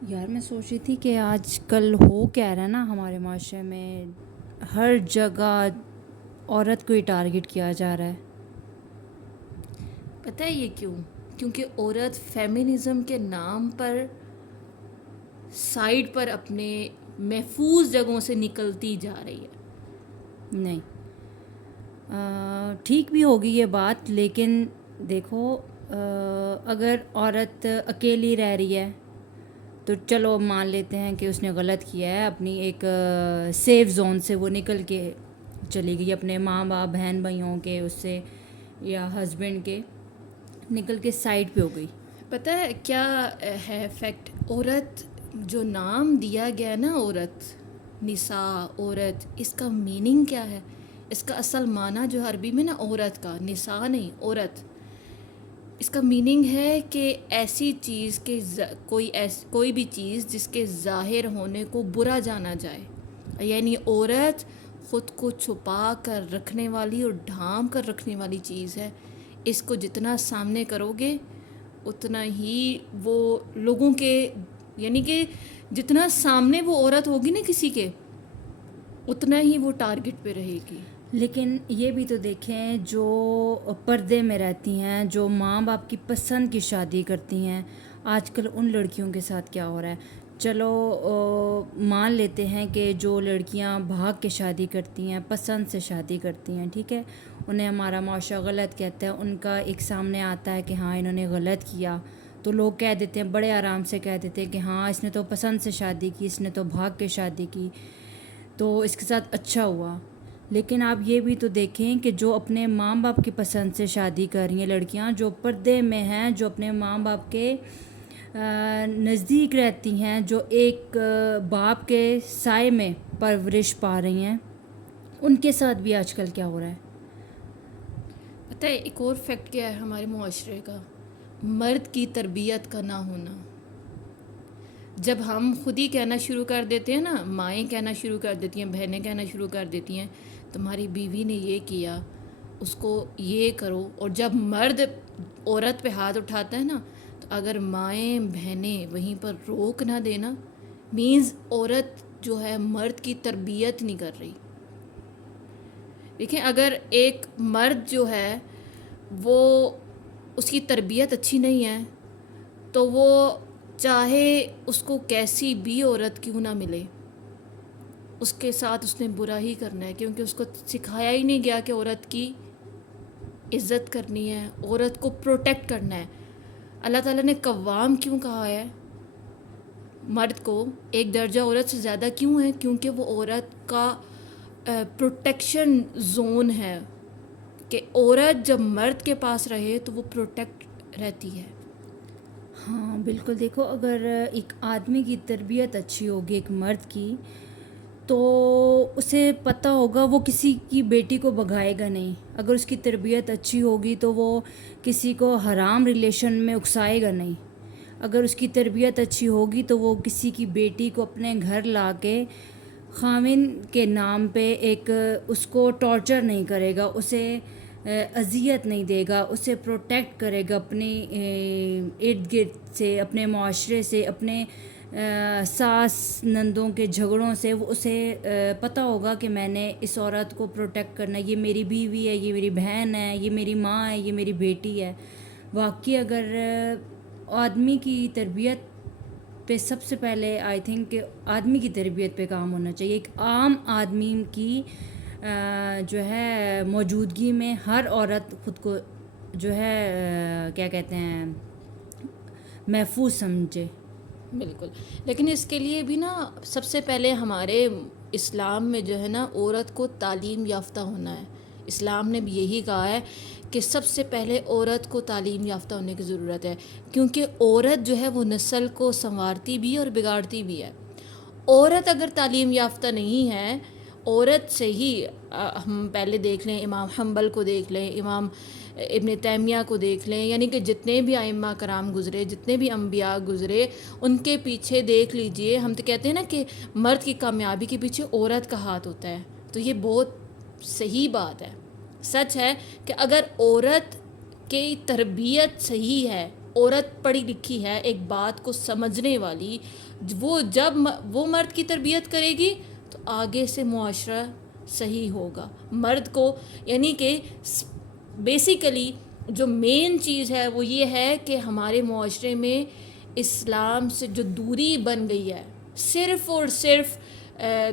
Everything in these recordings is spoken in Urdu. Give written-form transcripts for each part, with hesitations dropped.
یار میں سوچ رہی تھی کہ آج کل ہو کیا رہا ہے نا ہمارے معاشرے میں، ہر جگہ عورت کو ہی ٹارگٹ کیا جا رہا ہے۔ پتہ ہے یہ کیوں؟ کیونکہ عورت فیمنزم کے نام پر سائڈ پر اپنے محفوظ جگہوں سے نکلتی جا رہی ہے۔ نہیں، ٹھیک بھی ہوگی یہ بات، لیکن دیکھو، اگر عورت اکیلی رہ رہی ہے تو چلو مان لیتے ہیں کہ اس نے غلط کیا ہے، اپنی ایک سیف زون سے وہ نکل کے چلی گئی، اپنے ماں باپ بہن بھائیوں کے اس سے یا ہسبینڈ کے نکل کے سائڈ پہ ہو گئی۔ پتہ ہے کیا ہے فیکٹ؟ عورت جو نام دیا گیا نا، عورت، نساء، عورت، اس کا میننگ کیا ہے؟ اس کا اصل معنی جو عربی میں نا عورت کا، نساء نہیں، عورت، اس کا میننگ ہے کہ ایسی چیز کے کوئی بھی چیز جس کے ظاہر ہونے کو برا جانا جائے، یعنی عورت خود کو چھپا کر رکھنے والی اور ڈھانپ کر رکھنے والی چیز ہے۔ اس کو جتنا سامنے کرو گے اتنا ہی وہ لوگوں کے، یعنی کہ جتنا سامنے وہ عورت ہوگی نا کسی کے، اتنا ہی وہ ٹارگٹ پہ رہے گی۔ لیکن یہ بھی تو دیکھیں، جو پردے میں رہتی ہیں، جو ماں باپ کی پسند کی شادی کرتی ہیں، آج کل ان لڑکیوں کے ساتھ کیا ہو رہا ہے۔ چلو مان لیتے ہیں کہ جو لڑکیاں بھاگ کے شادی کرتی ہیں، پسند سے شادی کرتی ہیں، ٹھیک ہے، انہیں ہمارا معاشرہ غلط کہتا ہے، ان کا ایک سامنے آتا ہے کہ ہاں انہوں نے غلط کیا، تو لوگ کہہ دیتے ہیں، بڑے آرام سے کہہ دیتے ہیں کہ ہاں اس نے تو پسند سے شادی کی، اس نے تو بھاگ کے شادی کی، تو اس کے ساتھ اچھا ہوا۔ لیکن آپ یہ بھی تو دیکھیں کہ جو اپنے ماں باپ کی پسند سے شادی کر رہی ہیں لڑکیاں، جو پردے میں ہیں، جو اپنے ماں باپ کے نزدیک رہتی ہیں، جو ایک باپ کے سائے میں پرورش پا رہی ہیں، ان کے ساتھ بھی آج کل کیا ہو رہا ہے۔ پتہ ہے ایک اور فیکٹ کیا ہے ہمارے معاشرے کا؟ مرد کی تربیت کا نہ ہونا۔ جب ہم خود ہی کہنا شروع کر دیتے ہیں نا، مائیں کہنا شروع کر دیتی ہیں، بہنیں کہنا شروع کر دیتی ہیں، تمہاری بیوی نے یہ کیا، اس کو یہ کرو، اور جب مرد عورت پہ ہاتھ اٹھاتا ہے نا، تو اگر مائیں بہنیں وہیں پر روک نہ دینا، مینز عورت جو ہے مرد کی تربیت نہیں کر رہی۔ دیکھیں، اگر ایک مرد جو ہے وہ اس کی تربیت اچھی نہیں ہے تو وہ چاہے اس کو کیسی بھی عورت کیوں نہ ملے، اس کے ساتھ اس نے برا ہی کرنا ہے، کیونکہ اس کو سکھایا ہی نہیں گیا کہ عورت کی عزت کرنی ہے، عورت کو پروٹیکٹ کرنا ہے۔ اللہ تعالیٰ نے قوام کیوں کہا ہے مرد کو، ایک درجہ عورت سے زیادہ کیوں ہے؟ کیونکہ وہ عورت کا پروٹیکشن زون ہے، کہ عورت جب مرد کے پاس رہے تو وہ پروٹیکٹ رہتی ہے۔ ہاں بالکل، دیکھو اگر ایک آدمی کی تربیت اچھی ہوگی، ایک مرد کی، تو اسے پتہ ہوگا وہ کسی کی بیٹی کو بھگائے گا نہیں۔ اگر اس کی تربیت اچھی ہوگی تو وہ کسی کو حرام ریلیشن میں اکسائے گا نہیں۔ اگر اس کی تربیت اچھی ہوگی تو وہ کسی کی بیٹی کو اپنے گھر لا کے خاوند کے نام پہ ایک اس کو ٹارچر نہیں کرے گا، اسے اذیت نہیں دے گا، اسے پروٹیکٹ کرے گا اپنی ارد گرد سے، اپنے معاشرے سے، اپنے ساس نندوں کے جھگڑوں سے۔ وہ اسے پتہ ہوگا کہ میں نے اس عورت کو پروٹیکٹ کرنا ہے، یہ میری بیوی ہے، یہ میری بہن ہے، یہ میری ماں ہے، یہ میری بیٹی ہے۔ واقعی اگر آدمی کی تربیت پہ سب سے پہلے آئی تھنک کہ آدمی کی تربیت پہ کام ہونا چاہیے، ایک عام آدمی کی جو ہے موجودگی میں ہر عورت خود کو جو ہے کیا کہتے ہیں محفوظ سمجھے۔ بالکل، لیکن اس کے لیے بھی نا سب سے پہلے ہمارے اسلام میں جو ہے نا عورت کو تعلیم یافتہ ہونا ہے۔ اسلام نے بھی یہی کہا ہے کہ سب سے پہلے عورت کو تعلیم یافتہ ہونے کی ضرورت ہے، کیونکہ عورت جو ہے وہ نسل کو سنوارتی بھی اور بگاڑتی بھی ہے۔ عورت اگر تعلیم یافتہ نہیں ہے، عورت سے ہی ہم پہلے دیکھ لیں، امام حنبل کو دیکھ لیں، امام ابن تیمیہ کو دیکھ لیں، یعنی کہ جتنے بھی ائمہ کرام گزرے، جتنے بھی انبیاء گزرے، ان کے پیچھے دیکھ لیجئے، ہم تو کہتے ہیں نا کہ مرد کی کامیابی کے پیچھے عورت کا ہاتھ ہوتا ہے، تو یہ بہت صحیح بات ہے، سچ ہے کہ اگر عورت کی تربیت صحیح ہے، عورت پڑھی لکھی ہے، ایک بات کو سمجھنے والی، وہ جب وہ مرد کی تربیت کرے گی تو آگے سے معاشرہ صحیح ہوگا. مرد کو یعنی کہ بیسیکلی جو مین چیز ہے وہ یہ ہے کہ ہمارے معاشرے میں اسلام سے جو دوری بن گئی ہے، صرف اور صرف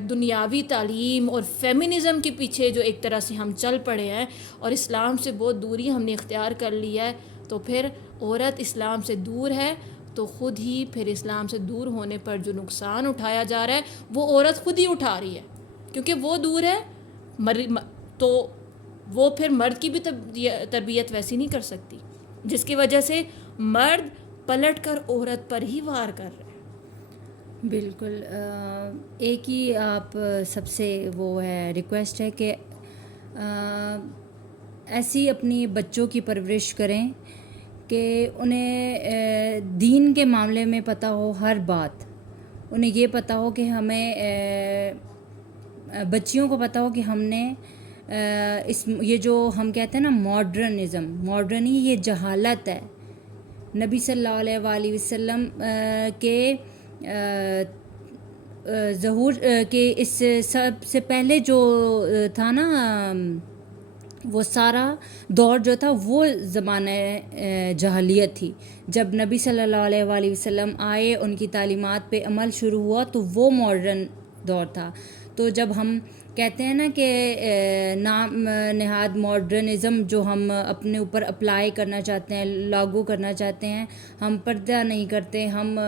دنیاوی تعلیم اور فیمنزم کے پیچھے جو ایک طرح سے ہم چل پڑے ہیں اور اسلام سے بہت دوری ہم نے اختیار کر لی ہے، تو پھر عورت اسلام سے دور ہے تو خود ہی پھر اسلام سے دور ہونے پر جو نقصان اٹھایا جا رہا ہے وہ عورت خود ہی اٹھا رہی ہے، کیونکہ وہ دور ہے. تو وہ پھر مرد کی بھی تربیت ویسی نہیں کر سکتی، جس کی وجہ سے مرد پلٹ کر عورت پر ہی وار کر رہے ہیں. بالکل. ایک ہی آپ سب سے وہ ہے ریکویسٹ ہے کہ ایسی اپنی بچوں کی پرورش کریں کہ انہیں دین کے معاملے میں پتہ ہو ہر بات. انہیں یہ پتہ ہو کہ ہمیں بچیوں کو پتہ ہو کہ ہم نے یہ جو ہم کہتے ہیں نا ماڈرن ہی یہ جہالت ہے. نبی صلی اللہ علیہ وآلہ وسلم کے ظہور کے اس سب سے پہلے جو تھا نا، وہ سارا دور جو تھا وہ زمانہ جاہلیت تھی. جب نبی صلی اللہ علیہ وآلہ وسلم آئے، ان کی تعلیمات پہ عمل شروع ہوا تو وہ ماڈرن دور تھا. تو جب ہم کہتے ہیں نا کہ نام نہاد ماڈرنزم جو ہم اپنے اوپر اپلائی کرنا چاہتے ہیں، لاگو کرنا چاہتے ہیں، ہم پردہ نہیں کرتے، ہم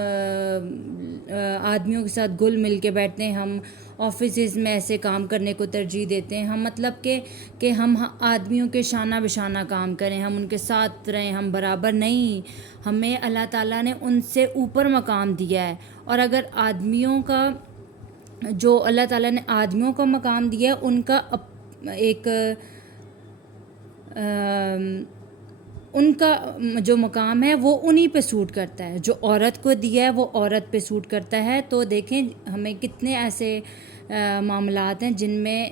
آدمیوں کے ساتھ گل مل کے بیٹھتے ہیں، ہم آفیسز میں ایسے کام کرنے کو ترجیح دیتے ہیں، ہم مطلب کہ ہم آدمیوں کے شانہ بشانہ کام کریں، ہم ان کے ساتھ رہیں، ہم برابر نہیں. ہمیں اللہ تعالیٰ نے ان سے اوپر مقام دیا ہے. اور اگر آدمیوں کا جو اللہ تعالیٰ نے آدمیوں کا مقام دیا ہے، ان کا ایک ان کا جو مقام ہے وہ انہی پہ سوٹ کرتا ہے. جو عورت کو دیا ہے وہ عورت پہ سوٹ کرتا ہے. تو دیکھیں ہمیں کتنے ایسے معاملات ہیں جن میں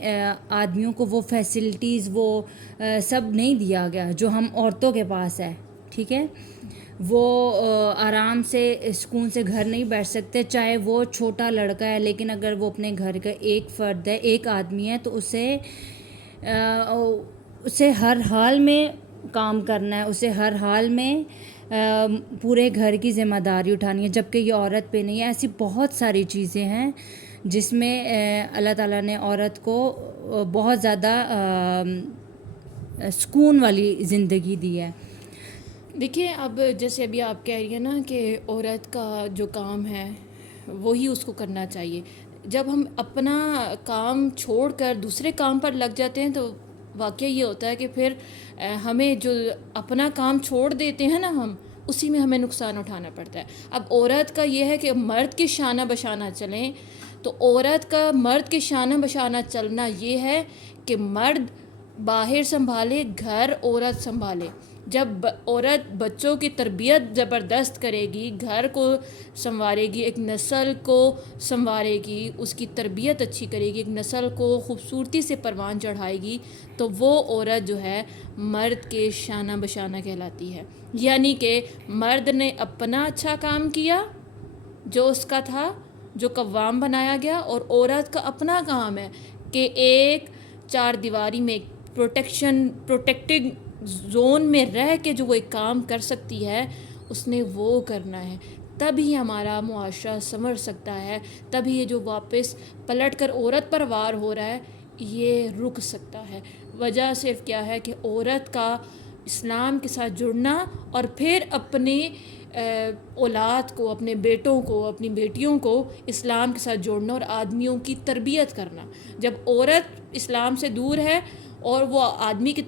آدمیوں کو وہ فیسلٹیز وہ سب نہیں دیا گیا جو ہم عورتوں کے پاس ہے. ٹھیک ہے، وہ آرام سے سکون سے گھر نہیں بیٹھ سکتے، چاہے وہ چھوٹا لڑکا ہے، لیکن اگر وہ اپنے گھر کا ایک فرد ہے، ایک آدمی ہے، تو اسے ہر حال میں کام کرنا ہے، اسے ہر حال میں پورے گھر کی ذمہ داری اٹھانی ہے، جبکہ یہ عورت پہ نہیں ہے. ایسی بہت ساری چیزیں ہیں جس میں اللہ تعالیٰ نے عورت کو بہت زیادہ سکون والی زندگی دی ہے. دیکھیں اب جیسے ابھی آپ کہہ رہی ہیں نا کہ عورت کا جو کام ہے وہی اس کو کرنا چاہیے. جب ہم اپنا کام چھوڑ کر دوسرے کام پر لگ جاتے ہیں تو واقعہ یہ ہوتا ہے کہ پھر ہمیں جو اپنا کام چھوڑ دیتے ہیں نا ہم، اسی میں ہمیں نقصان اٹھانا پڑتا ہے. اب عورت کا یہ ہے کہ مرد کے شانہ بشانہ چلیں، تو عورت کا مرد کے شانہ بشانہ چلنا یہ ہے کہ مرد باہر سنبھالے، گھر عورت سنبھالے. جب عورت بچوں کی تربیت زبردست کرے گی، گھر کو سنوارے گی، ایک نسل کو سنوارے گی، اس کی تربیت اچھی کرے گی، ایک نسل کو خوبصورتی سے پروان چڑھائے گی، تو وہ عورت جو ہے مرد کے شانہ بشانہ کہلاتی ہے. یعنی کہ مرد نے اپنا اچھا کام کیا جو اس کا تھا، جو قوام بنایا گیا، اور عورت کا اپنا کام ہے کہ ایک چار دیواری میں پروٹیکٹنگ زون میں رہ کے جو وہ ایک کام کر سکتی ہے اس نے وہ کرنا ہے. تبھی ہمارا معاشرہ سنور سکتا ہے، تبھی یہ جو واپس پلٹ کر عورت پر وار ہو رہا ہے یہ رک سکتا ہے. وجہ صرف کیا ہے کہ عورت کا اسلام کے ساتھ جڑنا اور پھر اپنے اولاد کو، اپنے بیٹوں کو، اپنی بیٹیوں کو اسلام کے ساتھ جوڑنا اور آدمیوں کی تربیت کرنا. جب عورت اسلام سے دور ہے اور وہ آدمی کی